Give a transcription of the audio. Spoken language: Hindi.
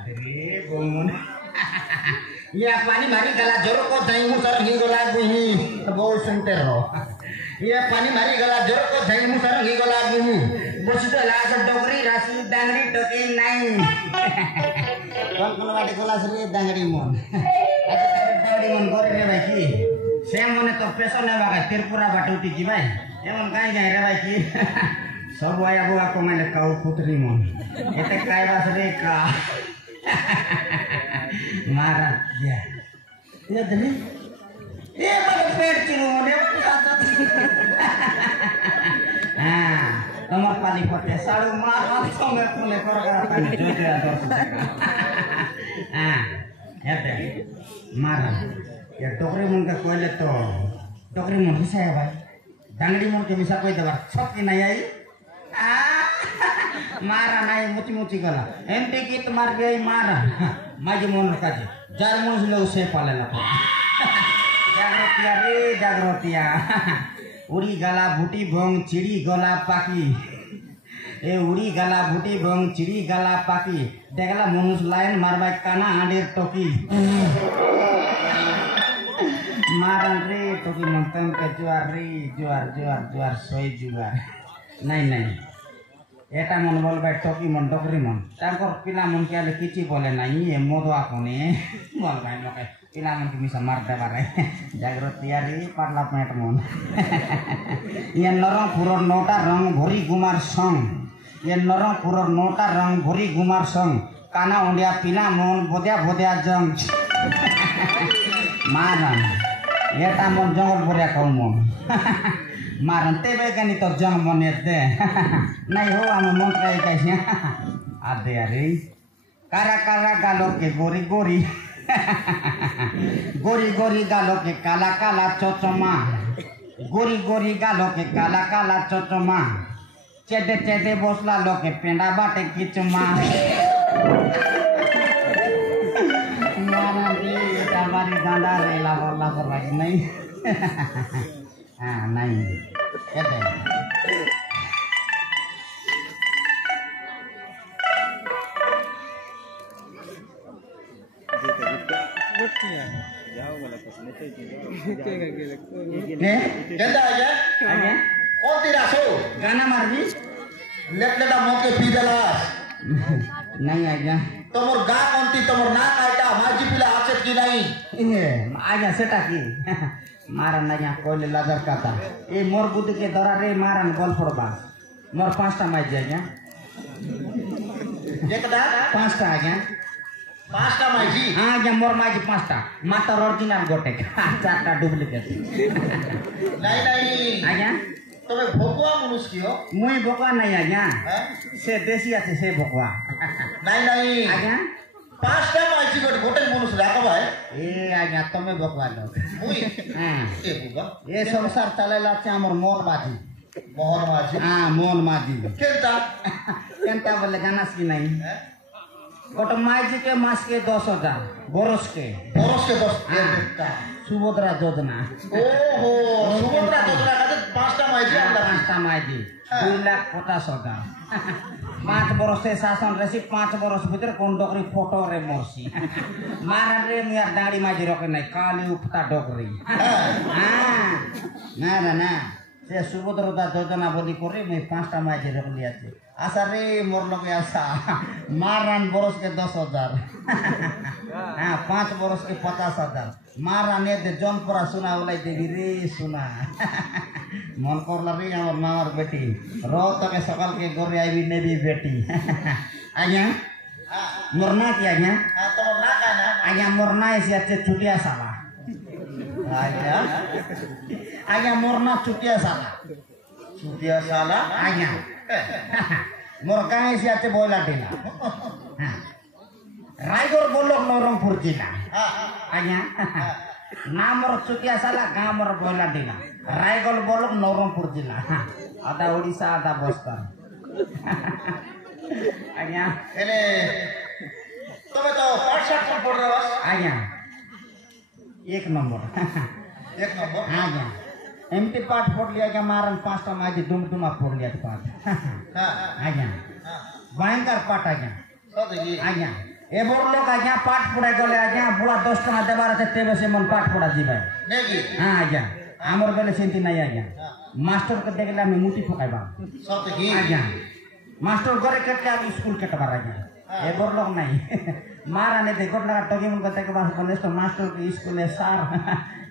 अरे बोमन ये पानी मारी गला जोरो को जाई मुसर हिंगोला गुही बो सुनते रहो ये पानी मारी गला जोरो को जाई मुसर हिंगोला गुही बसुते लाज डोगरी रासी डांगरी टोके नाही कोन वाटे गोला सरी डांगरी मन गोरे रे भाई की सेम मने तो पेसो ने बागा त्रिपुरा बाटुटी की भाई एमन काई जाय रे भाई की सब आया बुआ को मैंने काऊ पुत्री मन एते काय बास रे का मारा या ये दली ये मारे पेट चिरू ने हां तमर पानी पटे साडू मार संगे पुले करगा पानी जोते दर्श हां एते मारा या टोकरी मन का कोइले तो टोकरी मन हिसा है भाई डांगड़ी मन के मिसा कोई दबा छक्की नहीं आई मारा नहीं मुची मुची गला एमटी की तुम्हार गई मारा माजी मन का जी जार मन से उसे पाले ला जागृतिया रे जागृतिया उड़ी गला बूटी भंग चिड़ी गला पाकी ए उड़ी गला बूटी भंग चिड़ी गला पाकी देखला मनुष्य लाइन मारबाई काना आंडेर टोकी मारन रे टोकी मंतन के जुआर रे जुआर जुआर जुआर सोई जुआर नहीं नहीं एटा मन बोल भाई टोकी मन डोकरी मन तांकर पिला मन के आले किछि बोले नहीं ये मोदवा कोने बोल भाई मके पिला मन के मिसा मार दे बारे जागृति यारी पाटला पेट मन ये नरम पुरर नोटा रंग भरी गुमार संग ये नरम पुरर नोटा रंग भरी गुमार संग काना ओंडिया पिला मन बोदिया बोदिया जंग मारन एटा मन जंगल बोरिया कौ मन मारन तेबे कनी तो जंग मने दे नहीं हो हम मंत्र कैसे आदे अरे कारा कारा गालो के गोरी गोरी गोरी गोरी गालो के काला काला चोचमा गोरी गोरी गालो के काला काला चोचमा चेदे चेदे बोसला लो के पेंडा बाटे किचमा मारन रे तमारी गांडा रे ला कर नहीं हाँ नहीं कहते गाना मारबी लेट लेटा मोके पी देलास नहीं आज्ञा तमोर गा कोंती तमोर ना काटा माजी पिला आचेत की नहीं ए आज्ञा सेटा की मारन आज्ञा कोले लादर काता ए मोर बुद्ध के दरा रे मारन गोल फोड़बा मोर पांचटा माज आज्ञा एकदा पांचटा आज्ञा पांचटा माजी हां आज्ञा मोर माजी पांचटा माता ओरिजिनल गोटे चारटा डुप्लीकेट नहीं नहीं आज्ञा तमे भोकुआ मनुष्य की हो मुई भोकुआ नहीं आज्ञा से देसी আছে से भोकुआ नहीं नहीं आज्ञा पांचटा माजी गोटे मनुष्य राखो भाई ए आज्ञा तमे भोकुआ लो मुई हां ए बुगा ए संसार चलेला छ हमर मोर बाजी मोहन माजी हां मोन माजी केनता केनता बोले गानास की नहीं गोटे माजी के मास के 10,000 बरस के 10 सुभद्रा योजना ओहो सुभद्रा योजना का पांचटा माजी आंदा पांचटा माजी 2,50,000 पांच बरस से शासन रेसी 5 बरस भीतर कोन डोकरी फोटो रे मोरसी मारा रे मिया दाढ़ी माजी रखे नहीं काली उपता डोकरी हां ना ना से सुभद्रा योजना बोली करे मैं 5टा माजी रख लिया छे आशा रे मोर लगे आशा मारन बरस के 10,000 हां 5 बरस के 50,000 मारा ने दे जनपरा सुना ओलाई देवी रे सुना मन करला रे हमर मामार बेटी रोत के सकाल के गोरे आईबी नेबी बेटी आज्ञा मोर ना की आज्ञा तमोर ना का ना आज्ञा मोर ना से अच्छे छुटिया साला आज्ञा मोर ना छुटिया साला आज्ञा मोर गाय से अच्छे बोला दिला रायगढ़ बोलो नवरंगपुर जिला आज्ञा नाम मोर छुटिया साला गाँव मोर बोला दिला रायगढ़ बोलो नवरंगपुर जिला आधा ओडिशा आधा बस्तर आज्ञा एले तमे तो पाठशाठ पढ़ रहा आज्ञा 1 नंबर आज्ञा एमटी पाठ पढ़ लिया क्या मारन 5टा माजी दुमदुमा पढ़ लिया पाठ आज्ञा भयंकर पाठ आज्ञा सतगी आज्ञा एबर लोक आज्ञा पाठ पढ़ाई गले आज्ञा बुढ़ा 10 टका देवार আছে तेबे से मन पाठ पढ़ा जीवे नेगी हां आज्ञा हमर बेले सेंती नहीं आज्ञा मास्टर के देखले हम मुठी फकाइबा सतगी आज्ञा मास्टर घरे केटले हम स्कूल केटबार आज्ञा एबर लोक नहीं मारा ने देखो लगा टगी मन कते के बार मास्टर के स्कूल में सार